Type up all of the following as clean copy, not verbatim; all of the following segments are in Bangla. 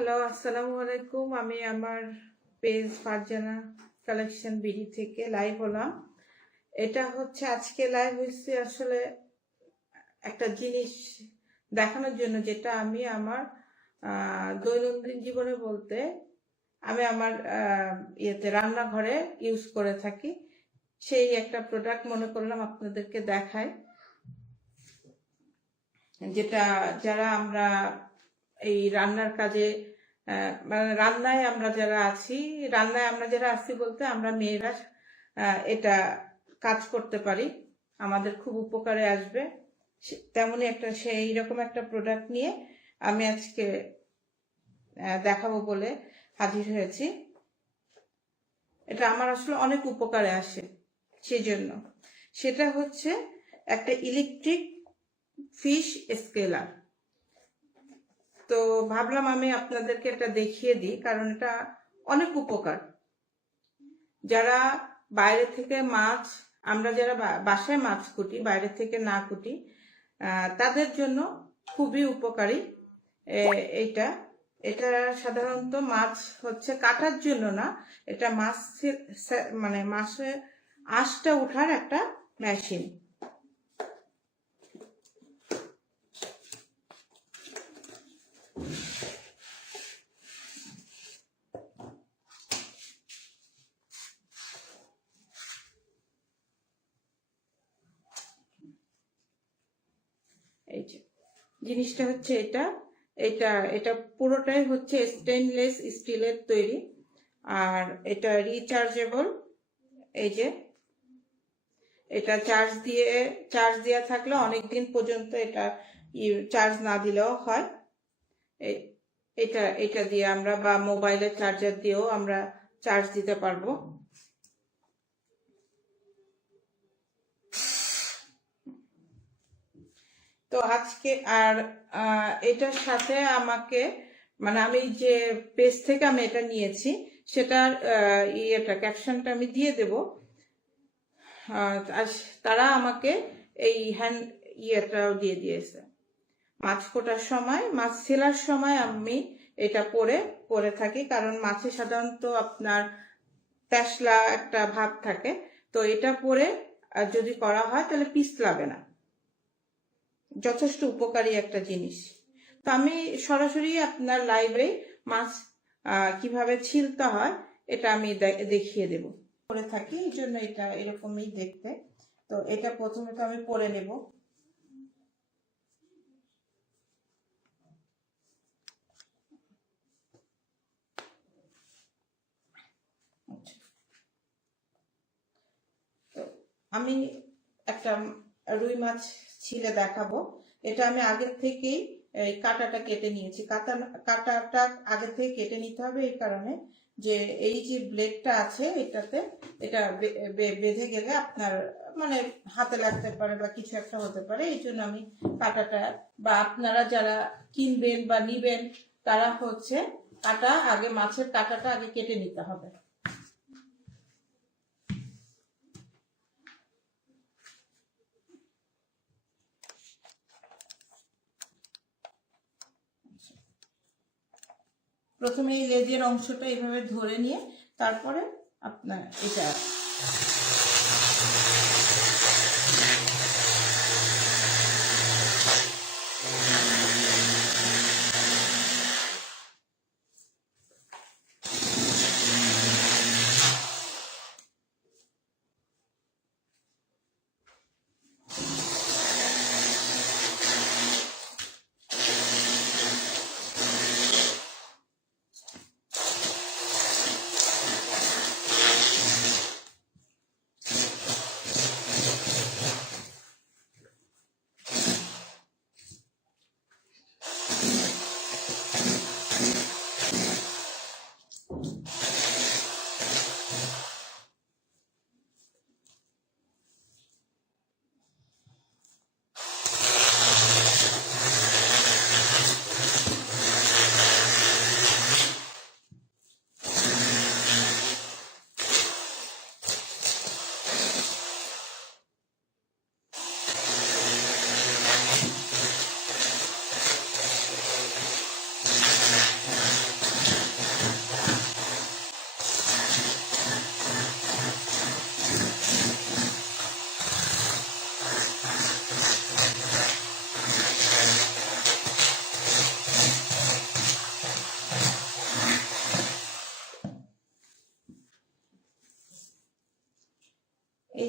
হ্যালো, আসসালামু আলাইকুম। আমি আমার পেজ ফারজানা কালেকশন বিডি থেকে লাইভ হলাম। এটা হচ্ছে আজকে লাইভ হয়েছে আসলে একটা জিনিস দেখানোর জন্য, যেটা আমি আমার দৈনন্দিন জীবনে বলতে আমি আমার রান্নাঘরে ইউজ করে থাকি। সেই একটা প্রোডাক্ট মনে করলাম আপনাদেরকে দেখাই, যেটা যারা আমরা এই রান্নার কাজে মানে রান্নায় আমরা যারা আছি বলতে আমরা মেয়েরা এটা কাজ করতে পারি, আমাদের খুব উপকারে আসবে। তেমনই সেই রকম একটা প্রোডাক্ট নিয়ে আমি আজকে দেখাবো বলে হাজির হয়েছি। এটা আমার আসলে অনেক উপকারে আসে, সেই জন্য সেটা হচ্ছে একটা ইলেকট্রিক ফিশ স্কেলার। তো ভাবলাম আমি আপনাদেরকে এটা দেখিয়ে দিই, কারণ এটা অনেক উপকার। যারা বাইরে থেকে মাছ, আমরা যারা বাসায় মাছ কুটি, বাইরে থেকে না কুটি, তাদের জন্য খুবই উপকারী। এটা এটা সাধারণত মাছ হচ্ছে কাটার জন্য না, এটা মাছের আঁশটা উঠার একটা মেশিন। এই যে জিনিসটা হচ্ছে এটা এটা এটা পুরোটাই হচ্ছে স্টেনলেস স্টিলের তৈরি, আর এটা রিচার্জেবল। এই যে এটা চার্জ দেওয়া থাকলে অনেকদিন পর্যন্ত এটা চার্জ না দিলেও হয়। এটা দিয়ে আমরা বা মোবাইলের চার্জার দিয়েও আমরা চার্জ দিতে পারবো। তো আজকে আর এটার সাথে আমাকে আমি যে পেজ থেকে আমি এটা নিয়েছি সেটার ক্যাপশনটা আমি দিয়ে দেব। তারা আমাকে এই ইয়েটাও দিয়ে দিয়েছে। মাছ কোটার সময়, মাছ ছেলার সময় আমি এটা পরে থাকি, কারণ মাছে সাধারণত আপনার তেশলা একটা ভাব থাকে। তো এটা পরে যদি করা হয় তাহলে পিস লাগে না, যথেষ্ট উপকারী একটা জিনিস। তো আমি সরাসরি আপনার লাইভে মাছ কিভাবে ছিলতে হয় এটা আমি দেখিয়ে দেব। করে থাকি এই জন্য এটা এরকমই দেখতে। তো এটা প্রথমে তো আমি পরে নেব। আমি একটা রুই মাছ ছিলে দেখাবো। এটা আমি আগের থেকেই এই কাঁটাটা কেটে নিয়েছি। কাঁটাটা আগে থেকে কেটে নিতে হবে এই কারণে যে এই যে ব্লেডটা আছে এটা বেঁধে গেলে আপনার হাতে লাগতে পারে বা কিছু একটা হতে পারে। এই জন্য আমি কাঁটাটা, বা আপনারা যারা কিনবেন বা নিবেন তারা হচ্ছে মাছের কাঁটাটা আগে কেটে নিতে হবে। প্রথমে এই লেজের অংশটা এইভাবে ধরে নিয়ে তারপরে আপনার এটা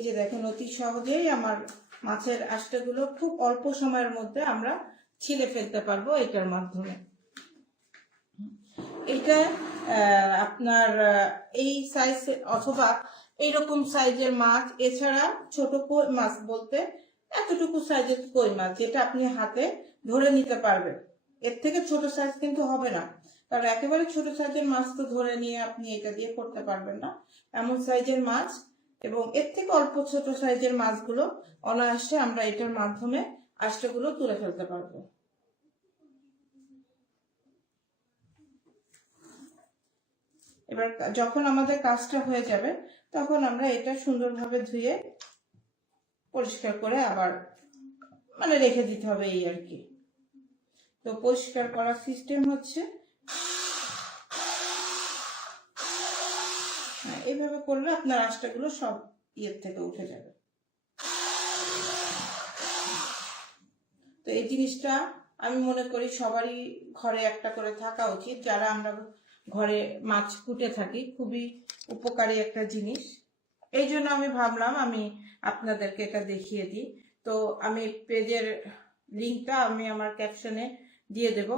এই যে দেখেন অতি সহজেই আমার মাছের আঁশটাগুলো খুব অল্প সময়ের মধ্যে আমরা ছিলে ফেলতে পারবো এটার মাধ্যমে। এটা আপনার এই সাইজ অথবা এইরকম সাইজের মাছ, এছাড়া ছোট কই মাছ বলতে এতটুকু সাইজের কই মাছ যেটা আপনি হাতে ধরে নিতে পারবেন। এর থেকে ছোট সাইজ কিন্তু হবে না, কারণ একেবারে ছোট সাইজের মাছ তো ধরে নিয়ে আপনি এটা দিয়ে করতে পারবেন না। এমন সাইজের মাছ এবং এর থেকে অল্প ছোট সাইজের মাছগুলো অনায়াসে আমরা এটার মাধ্যমে আঁশগুলো তুলে ফেলতে পারবো। এবার যখন আমাদের কাজটা হয়ে যাবে তখন আমরা এটা সুন্দরভাবে ধুয়ে পরিষ্কার করে আবার রেখে দিতে হবে, এই আর কি। তো পরিষ্কার করার সিস্টেম হচ্ছে এইভাবে করলে আপনার আঁশগুলো সব ইয়ের থেকে উঠে যাবে। তো এই জিনিসটা আমি মনে করি সবারই ঘরে একটা করে থাকা উচিত। যারা আমরা ঘরে মাছ কুটে থাকি, খুবই উপকারী একটা জিনিস। এই জন্য আমি ভাবলাম আমি আপনাদেরকে এটা দেখিয়ে দিই। তো আমি পেজের লিঙ্কটা আমি আমার ক্যাপশনে দিয়ে দেব।